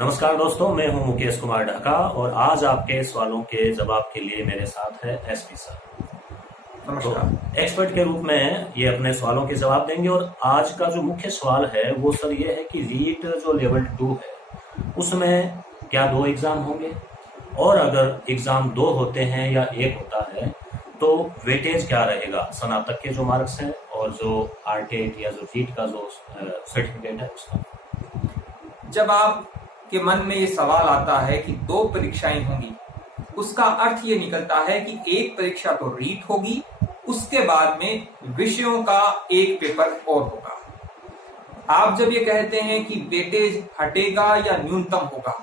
नमस्कार दोस्तों, मैं हूं मुकेश कुमार ढाका और आज आपके सवालों के जवाब के लिए मेरे साथ है एसपी सर। तो नमस्कार। एक्सपर्ट के रूप में ये अपने सवालों के जवाब देंगे और आज का जो मुख्य सवाल है वो सर ये है कि रीट जो लेवल 2 है उसमें क्या 2 एग्जाम होंगे, और अगर एग्जाम 2 होते हैं या 1 होता है तो वेटेज क्या रहेगा स्नातक के जो मार्क्स हैं और जो आरटेट या जो रीट का जो सर्टिफिकेट है उसका। जब आपके मन में ये सवाल आता है कि 2 परीक्षाएं होंगी, उसका अर्थ ये निकलता है कि एक परीक्षा तो रीट होगी, उसके बाद में विषयों का एक पेपर और होगा। आप जब ये कहते हैं कि वेटेज हटेगा या न्यूनतम होगा,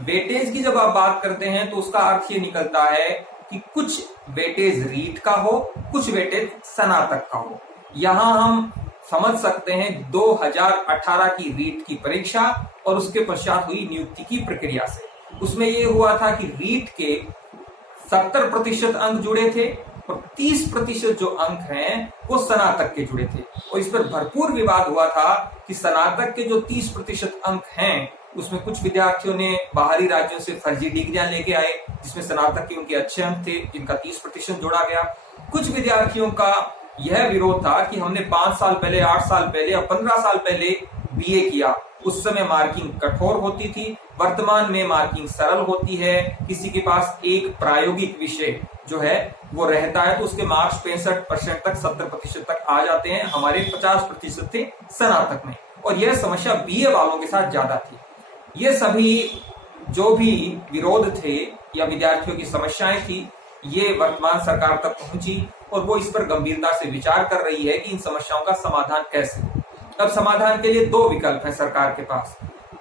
वेटेज की जब आप बात करते हैं तो उसका अर्थ ये निकलता है कि कुछ वेटेज रीट का हो, कुछ वेटेज स्नातक का हो। यहां हम समझ सकते हैं 2018 की रीट की परीक्षा और उसके पश्चात हुई नियुक्ति की प्रक्रिया से। उसमें यह हुआ था कि रीट के 70% अंक जुड़े थे और 30% जो अंक हैं वो स्नातक के जुड़े थे, और इस पर भरपूर विवाद हुआ था कि स्नातक के जो 30% अंक हैं उसमें कुछ विद्यार्थियों ने बाहरी राज्यों से फर्जी डिग्रियां लेके आए जिसमें स्नातक के उनके अच्छे अंक थे जिनका 30% जोड़ा गया। कुछ विद्यार्थियों का यह विरोध था कि हमने 5 साल पहले, 8 साल पहले या 15 साल पहले बीए किया, उस समय मार्किंग कठोर होती थी, वर्तमान में मार्किंग सरल होती है। किसी के पास एक प्रायोगिक विषय जो है वो रहता है तो उसके मार्क्स 65% तक, 70% तक आ जाते हैं। हमारे 50% थे स्नातक में, और यह समस्या बीए वालों के साथ ज्यादा थी। ये सभी जो भी विरोध थे या विद्यार्थियों की समस्याएं थी, ये वर्तमान सरकार तक पहुंची और वो इस पर गंभीरता से विचार कर रही है कि इन समस्याओं का समाधान कैसे हो। अब समाधान के लिए 2 विकल्प है सरकार के पास।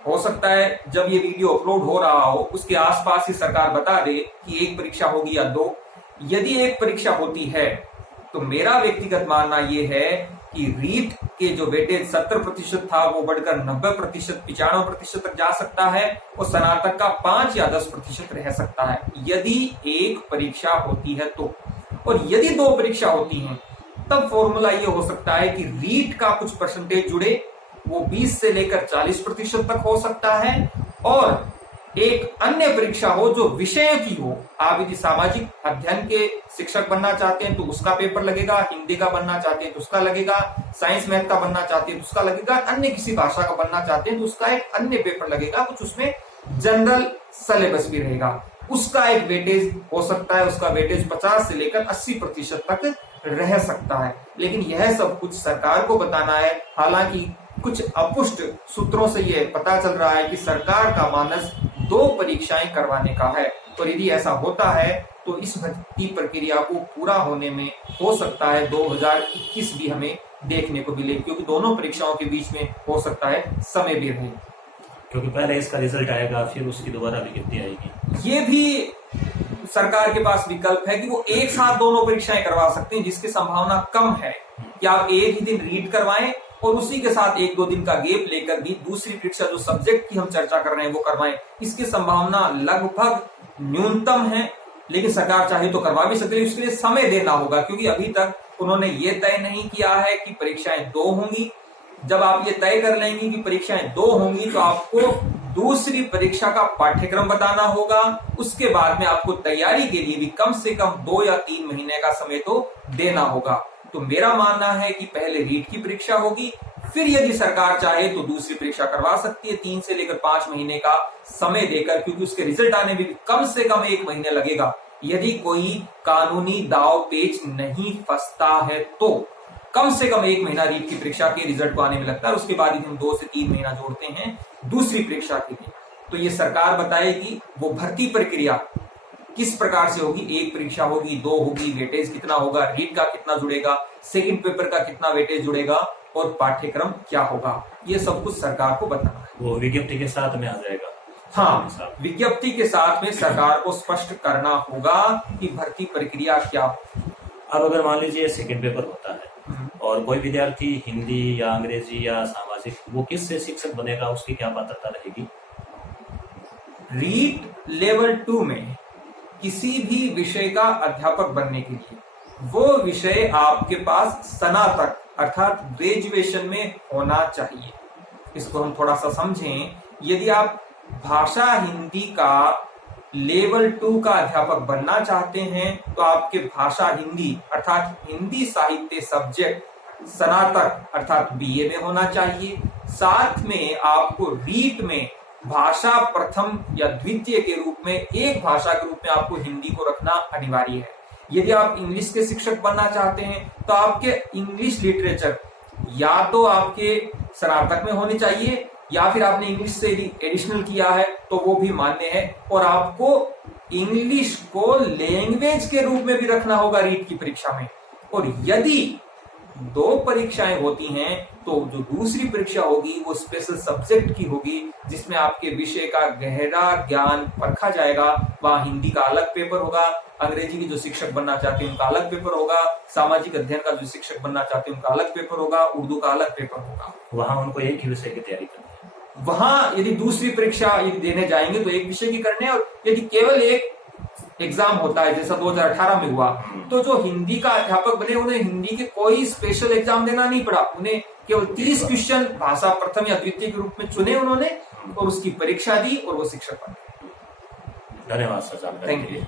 हो सकता है जब ये वीडियो अपलोड हो रहा हो उसके आसपास ही सरकार बता दे कि 1 परीक्षा होगी या 2। यदि 1 परीक्षा होती है तो मेरा व्यक्तिगत मानना यह है कि रीट के जो वेटेज 70% था वो बढ़कर 90%, 95% तक जा सकता है, और स्नातक का 5 या 10% रह सकता है यदि 1 परीक्षा होती है तो। और यदि 2 परीक्षा होती हैं तब फॉर्मूला ये हो सकता है कि रीट का कुछ परसेंटेज जुड़े, वो 20 से लेकर 40% तक हो सकता है, और एक अन्य परीक्षा हो जो विषय की हो। आप यदि सामाजिक अध्ययन के शिक्षक बनना चाहते हैं तो उसका पेपर लगेगा, हिंदी का बनना चाहते हैं तो उसका लगेगा, साइंस मैथ का बनना चाहते हैं तो उसका लगेगा, अन्य किसी भाषा का बनना चाहते हैं तो उसका एक अन्य पेपर लगेगा। कुछ उसमें जनरल सिलेबस भी रहेगा, उसका एक वेटेज हो सकता है, उसका वेटेज 50 से लेकर 80% तक रह सकता है। लेकिन यह सब कुछ सरकार को बताना है। हालांकि कुछ अपुष्ट सूत्रों से यह पता चल रहा है कि सरकार का मानस 2 परीक्षाएं करवाने का है, और यदि ऐसा होता है तो इस भर्ती प्रक्रिया को पूरा होने में हो सकता है 2021 भी हमें देखने को मिले, क्योंकि दोनों परीक्षाओं के बीच में हो सकता है समय भी रहे, क्योंकि पहले इसका रिजल्ट आएगा फिर उसकी दोबारा विज्ञप्ति आएगी। ये भी सरकार के पास विकल्प है कि वो एक साथ दोनों परीक्षाएं करवा सकते हैं, जिसकी संभावना कम है कि आप एक ही दिन रीड करवाएं और उसी के साथ 1-2 दिन का गैप लेकर भी दूसरी परीक्षा जो सब्जेक्ट की हम चर्चा कर रहे हैं वो करवाएं। इसकी संभावना लगभग न्यूनतम है, लेकिन सरकार चाहे तो करवा भी सकती है। उसके लिए समय देना होगा, क्योंकि अभी तक उन्होंने ये तय नहीं किया है कि परीक्षाएं 2 होंगी। जब आप ये तय कर लेंगे कि परीक्षाएं 2 होंगी तो आपको दूसरी परीक्षा का पाठ्यक्रम बताना होगा। उसके बाद में आपको तैयारी के लिए भी कम से कम 2 या 3 महीने का समय तो देना होगा। तो मेरा मानना है कि पहले रीट की परीक्षा होगी, फिर यदि सरकार चाहे तो दूसरी परीक्षा करवा सकती है 3 से लेकर 5 महीने का समय देकर, क्योंकि उसके रिजल्ट आने में भी कम से कम 1 महीने लगेगा यदि कोई कानूनी दाव पेच नहीं फंसता है। तो कम से कम 1 महीना रीट की परीक्षा के रिजल्ट को आने में लगता है, उसके बाद ही हम 2 से 3 महीना जोड़ते हैं दूसरी परीक्षा के लिए। तो ये सरकार बताएगी वो भर्ती प्रक्रिया किस प्रकार से होगी, 1 परीक्षा होगी, 2 होगी, वेटेज कितना होगा, रीट का कितना जुड़ेगा, सेकंड पेपर का कितना वेटेज जुड़ेगा, और पाठ्यक्रम क्या होगा, ये सब कुछ सरकार को बताना है। वो विज्ञप्ति के साथ में आ जाएगा। हाँ, विज्ञप्ति के साथ में सरकार को स्पष्ट करना होगा कि भर्ती प्रक्रिया क्या हो। अब अगर मान लीजिए सेकंड पेपर होता है और कोई विद्यार्थी हिंदी या अंग्रेजी या सामाजिक, वो किससे शिक्षक बनेगा, उसकी क्या पात्रता रहेगी? रीट लेवल 2 में किसी भी विषय का अध्यापक बनने के लिए वो विषय आपके पास स्नातक अर्थात ग्रेजुएशन में होना चाहिए। इसको हम थोड़ा सा समझें। यदि आप भाषा हिंदी का लेवल 2 का अध्यापक बनना चाहते हैं तो आपके भाषा हिंदी अर्थात हिंदी साहित्य सब्जेक्ट स्नातक अर्थात बीए में होना चाहिए। साथ में आपको रीट में भाषा प्रथम या द्वितीय के रूप में एक भाषा के रूप में आपको हिंदी को रखना अनिवार्य है। यदि आप इंग्लिश के शिक्षक बनना चाहते हैं तो आपके इंग्लिश लिटरेचर या तो आपके स्नातक में होनी चाहिए या फिर आपने इंग्लिश से एडिशनल किया है तो वो भी मान्य है, और आपको इंग्लिश को लैंग्वेज के रूप में भी रखना होगा रीट की परीक्षा में। और यदि 2 परीक्षाएं होती हैं तो जो दूसरी परीक्षा होगी वो स्पेशल सब्जेक्ट की होगी, जिसमें आपके विषय का गहरा ज्ञान परखा जाएगा। वहां हिंदी का अलग पेपर होगा, अंग्रेजी की जो शिक्षक बनना चाहते हैं उनका अलग पेपर होगा, सामाजिक अध्ययन का जो शिक्षक बनना चाहते हैं उनका अलग पेपर होगा, उर्दू का अलग पेपर होगा। वहां उनको एक ही विषय की तैयारी करनी है। वहां यदि दूसरी परीक्षा यदि देने जाएंगे तो एक विषय की करने, और यदि केवल एक एग्जाम होता है जैसा 2018 में हुआ तो जो हिंदी का अध्यापक बने उन्हें हिंदी के कोई स्पेशल एग्जाम देना नहीं पड़ा। उन्हें केवल 30 क्वेश्चन भाषा प्रथम या द्वितीय के रूप में चुने उन्होंने और उसकी परीक्षा दी और वो शिक्षक बने। धन्यवाद सर जानकारी के लिए।